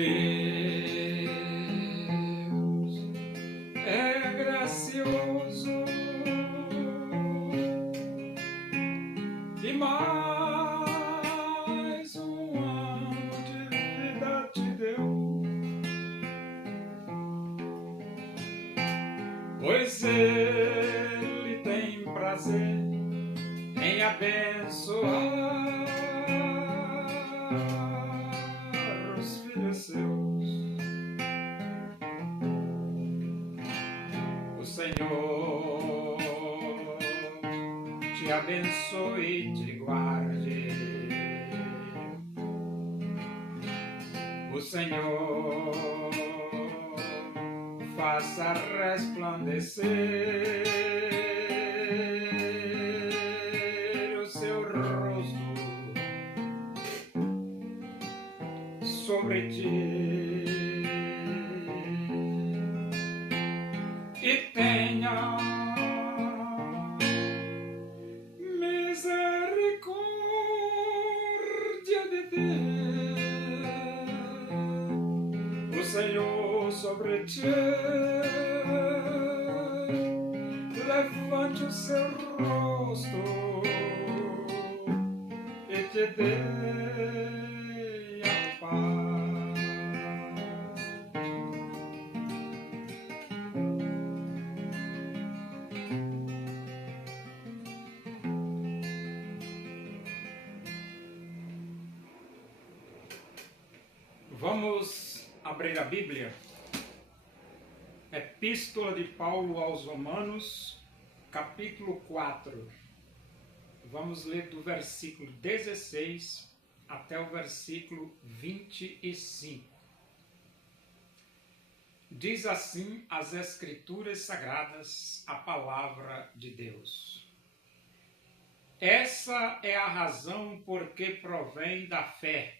Deus é gracioso e mais um ano de vida te deu, pois Ele tem prazer em abençoar os filhos seus. O Senhor te abençoe e te guarde. O Senhor faça resplandecer o seu rosto sobre ti e tenha misericórdia de ti. O Senhor sobre ti levante o seu rosto e te dê a paz. Vamos abrir a Bíblia. Epístola de Paulo aos Romanos, capítulo 4. Vamos ler do versículo 16 até o versículo 25. Diz assim as Escrituras Sagradas, a palavra de Deus. Essa é a razão por que provém da fé,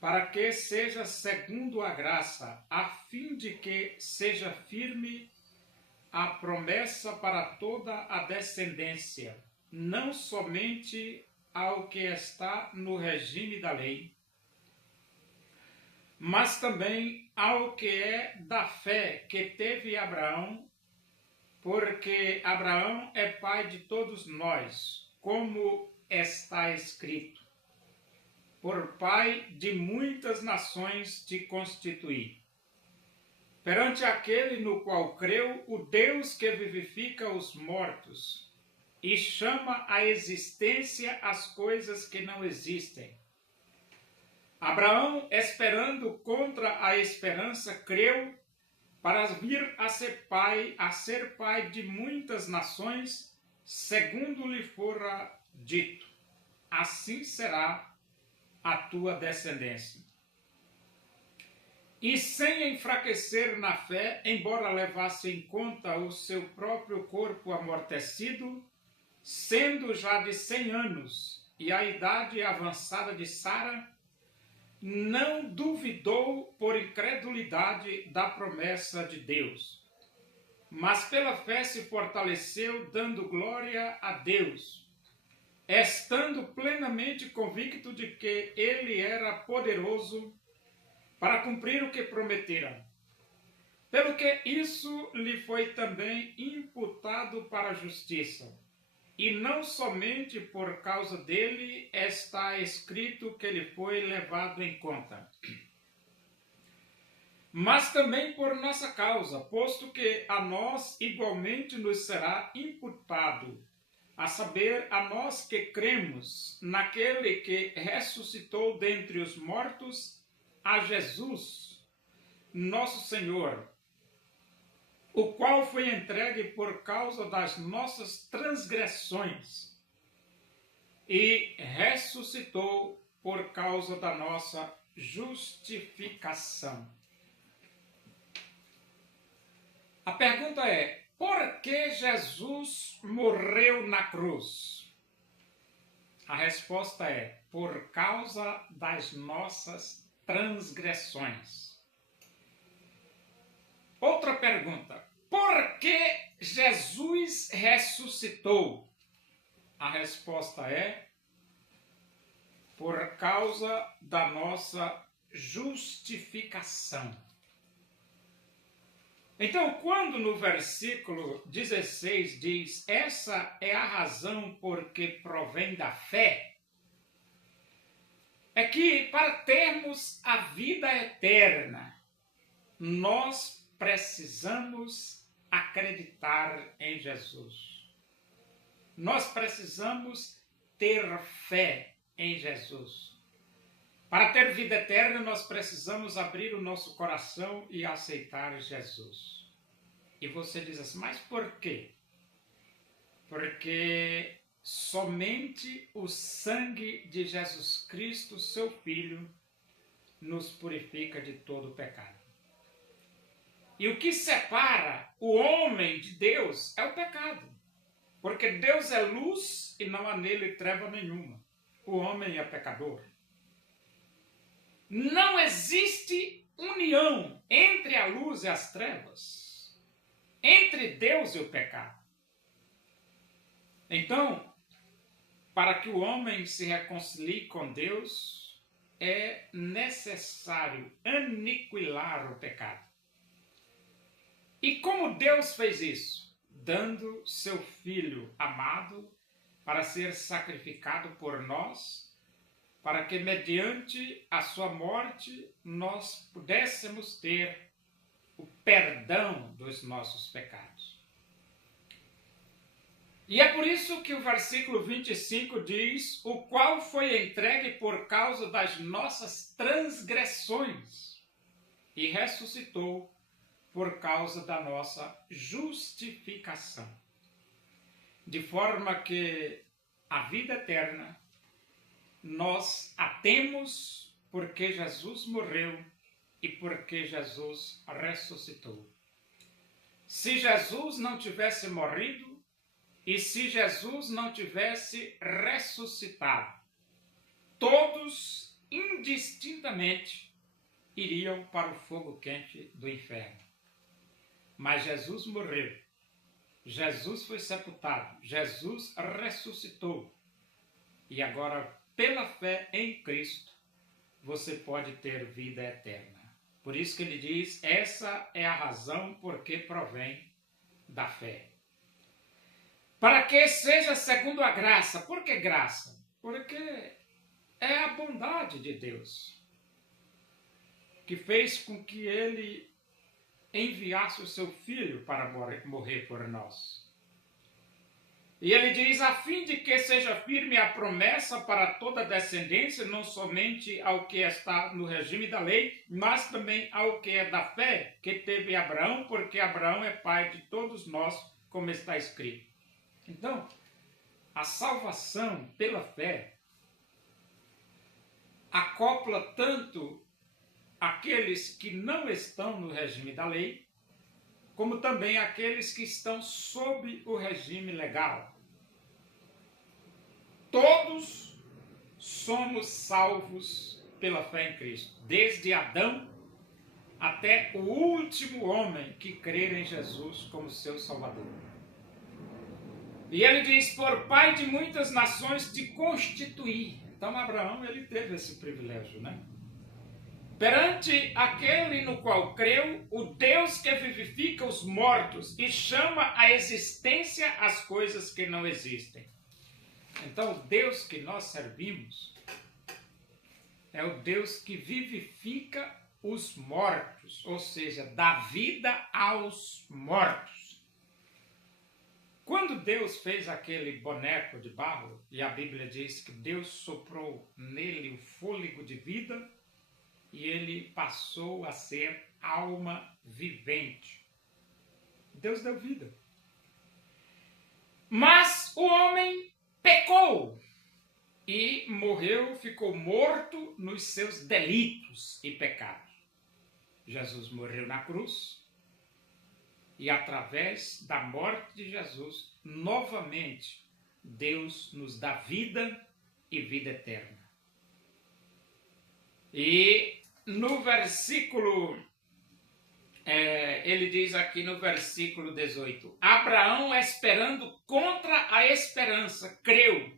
para que seja segundo a graça, a fim de que seja firme a promessa para toda a descendência, não somente ao que está no regime da lei, mas também ao que é da fé que teve Abraão, porque Abraão é pai de todos nós, como está escrito: por pai de muitas nações te constituí. Perante aquele no qual creu, o Deus que vivifica os mortos e chama à existência as coisas que não existem. Abraão, esperando contra a esperança, creu para vir a ser pai de muitas nações, segundo lhe fora dito: assim será a tua descendência. E sem enfraquecer na fé, embora levasse em conta o seu próprio corpo amortecido, sendo já de 100 anos, e a idade avançada de Sara, não duvidou por incredulidade da promessa de Deus, mas pela fé se fortaleceu, dando glória a Deus, estando plenamente convicto de que ele era poderoso para cumprir o que prometera. Pelo que isso lhe foi também imputado para a justiça. E não somente por causa dele está escrito que ele foi levado em conta, mas também por nossa causa, posto que a nós igualmente nos será imputado, a saber, a nós que cremos naquele que ressuscitou dentre os mortos, a Jesus, nosso Senhor, o qual foi entregue por causa das nossas transgressões e ressuscitou por causa da nossa justificação. A pergunta é: por que Jesus morreu na cruz? A resposta é: por causa das nossas transgressões. Outra pergunta: por que Jesus ressuscitou? A resposta é: por causa da nossa justificação. Então, quando no versículo 16 diz, essa é a razão porque provém da fé, é que para termos a vida eterna, nós precisamos acreditar em Jesus. Nós precisamos ter fé em Jesus. Para ter vida eterna, nós precisamos abrir o nosso coração e aceitar Jesus. E você diz assim, mas por quê? Porque somente o sangue de Jesus Cristo, seu Filho, nos purifica de todo pecado. E o que separa o homem de Deus é o pecado. Porque Deus é luz e não há nele treva nenhuma. O homem é pecador. Não existe união entre a luz e as trevas, entre Deus e o pecado. Então, para que o homem se reconcilie com Deus, é necessário aniquilar o pecado. E como Deus fez isso? Dando seu Filho amado para ser sacrificado por nós, para que mediante a sua morte nós pudéssemos ter o perdão dos nossos pecados. E é por isso que o versículo 25 diz, o qual foi entregue por causa das nossas transgressões e ressuscitou por causa da nossa justificação. De forma que a vida eterna nós a temos porque Jesus morreu e porque Jesus ressuscitou. Se Jesus não tivesse morrido e se Jesus não tivesse ressuscitado, todos indistintamente iriam para o fogo quente do inferno. Mas Jesus morreu, Jesus foi sepultado, Jesus ressuscitou e agora, pela fé em Cristo, você pode ter vida eterna. Por isso que ele diz, essa é a razão porque provém da fé. Para que seja segundo a graça. Por que graça? Porque é a bondade de Deus que fez com que ele enviasse o seu Filho para morrer por nós. E ele diz, a fim de que seja firme a promessa para toda a descendência, não somente ao que está no regime da lei, mas também ao que é da fé, que teve Abraão, porque Abraão é pai de todos nós, como está escrito. Então, a salvação pela fé acopla tanto aqueles que não estão no regime da lei, como também aqueles que estão sob o regime legal. Todos somos salvos pela fé em Cristo, desde Adão até o último homem que crer em Jesus como seu Salvador. E ele diz, por pai de muitas nações te constituí. Então Abraão, ele teve esse privilégio, né? Perante aquele no qual creu, o Deus que vivifica os mortos e chama à existência as coisas que não existem. Então, o Deus que nós servimos é o Deus que vivifica os mortos, ou seja, dá vida aos mortos. Quando Deus fez aquele boneco de barro, e a Bíblia diz que Deus soprou nele o fôlego de vida, e ele passou a ser alma vivente. Deus deu vida. Mas o homem pecou e morreu, ficou morto nos seus delitos e pecados. Jesus morreu na cruz e através da morte de Jesus, novamente, Deus nos dá vida e vida eterna. E no versículo, ele diz aqui no versículo 18, Abraão, esperando contra a esperança, creu,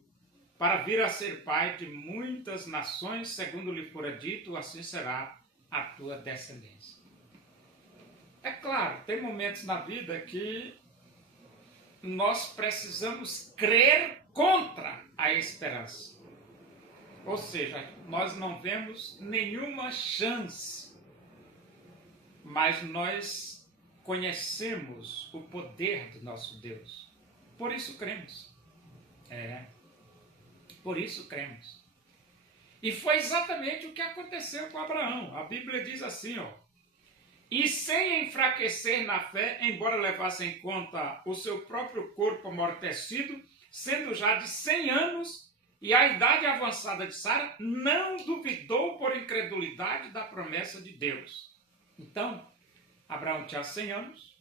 para vir a ser pai de muitas nações, segundo lhe fora dito, assim será a tua descendência. É claro, tem momentos na vida que nós precisamos crer contra a esperança. Ou seja, nós não vemos nenhuma chance, mas nós conhecemos o poder do nosso Deus. Por isso cremos. Por isso cremos. E foi exatamente o que aconteceu com Abraão. A Bíblia diz assim, e sem enfraquecer na fé, embora levasse em conta o seu próprio corpo amortecido, sendo já de 100 anos, e a idade avançada de Sara, não duvidou por incredulidade da promessa de Deus. Então, Abraão tinha 100 anos,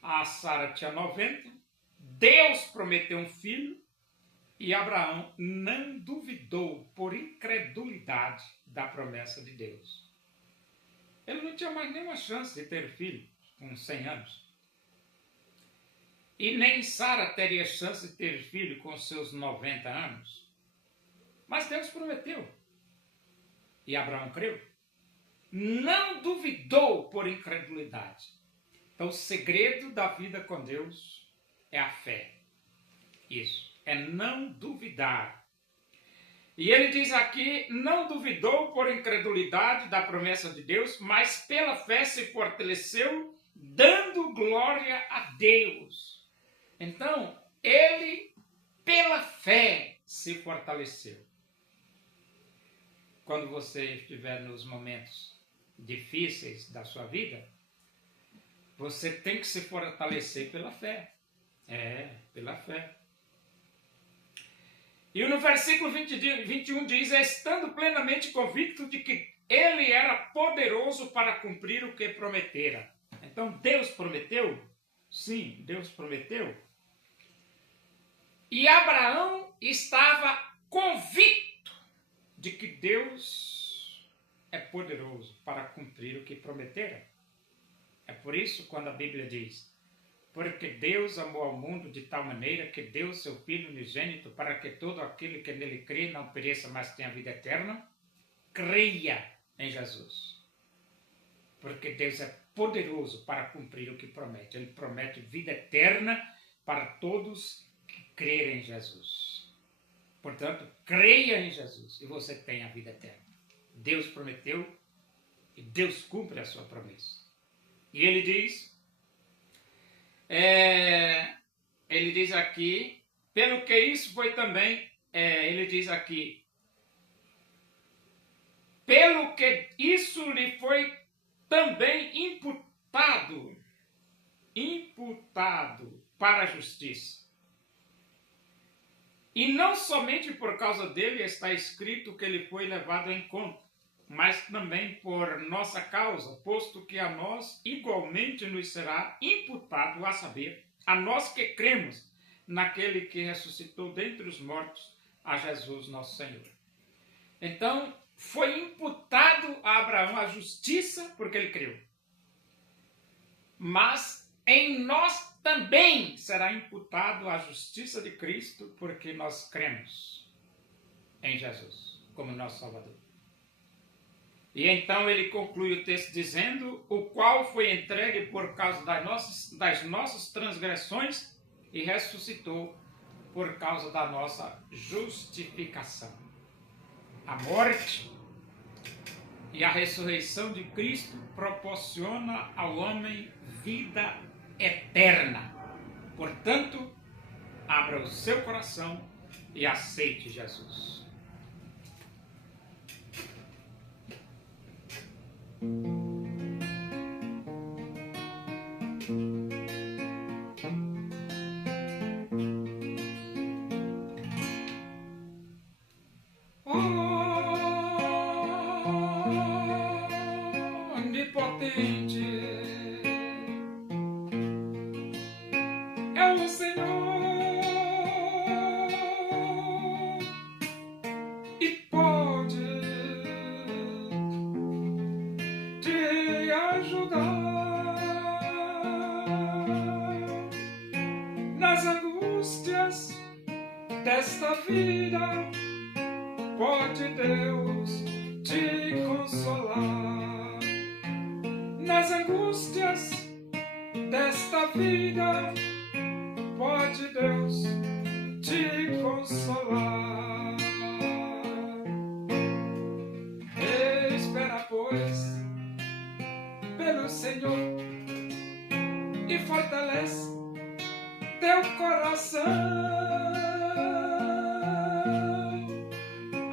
a Sara tinha 90, Deus prometeu um filho, e Abraão não duvidou por incredulidade da promessa de Deus. Ele não tinha mais nenhuma chance de ter filho com 100 anos. E nem Sara teria chance de ter filho com seus 90 anos. Mas Deus prometeu. E Abraão creu. Não duvidou por incredulidade. Então o segredo da vida com Deus é a fé. Isso. É não duvidar. E ele diz aqui, não duvidou por incredulidade da promessa de Deus, mas pela fé se fortaleceu, dando glória a Deus. Então, ele, pela fé, se fortaleceu. Quando você estiver nos momentos difíceis da sua vida, você tem que se fortalecer pela fé. Pela fé. E no versículo 21 diz, estando plenamente convicto de que ele era poderoso para cumprir o que prometera. Então, Deus prometeu? Sim, Deus prometeu. E Abraão estava convicto de que Deus é poderoso para cumprir o que prometera. É por isso quando a Bíblia diz, porque Deus amou ao mundo de tal maneira que deu seu Filho unigênito para que todo aquele que nele crê não pereça, mas tenha vida eterna, creia em Jesus. Porque Deus é poderoso para cumprir o que promete. Ele promete vida eterna para todos que crerem em Jesus. Portanto, creia em Jesus e você tem a vida eterna. Deus prometeu e Deus cumpre a sua promessa. E ele diz aqui, pelo que isso foi também, ele diz aqui, pelo que isso lhe foi também imputado para a justiça. E não somente por causa dele está escrito que ele foi levado em conta, mas também por nossa causa, posto que a nós igualmente nos será imputado, a saber, a nós que cremos naquele que ressuscitou dentre os mortos, a Jesus nosso Senhor. Então, foi imputado a Abraão a justiça porque ele creu. Mas em nós também será imputado a justiça de Cristo porque nós cremos em Jesus como nosso Salvador. E então ele conclui o texto dizendo, o qual foi entregue por causa das nossas transgressões e ressuscitou por causa da nossa justificação. A morte e a ressurreição de Cristo proporciona ao homem vida eterna. Portanto, abra o seu coração e aceite Jesus. Onipotente é o Senhor e pode te ajudar nas angústias desta vida pode Deus te consolar. Nas angústias desta vida pode Deus te consolar. Espera, pois, pelo Senhor e fortalece teu coração.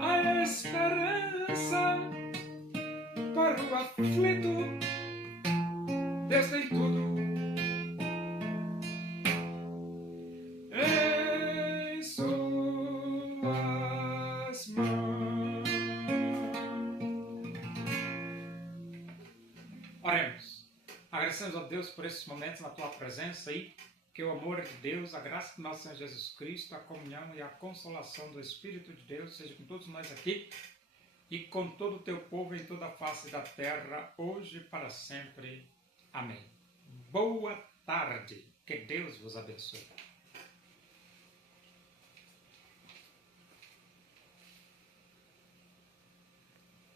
A esperança para o aflito, Deus tem tudo em suas mãos. Oremos. Agradecemos a Deus por esses momentos na tua presença aí. Que o amor de Deus, a graça do nosso Senhor Jesus Cristo, a comunhão e a consolação do Espírito de Deus seja com todos nós aqui e com todo o teu povo em toda a face da terra, hoje e para sempre. Amém. Boa tarde. Que Deus vos abençoe.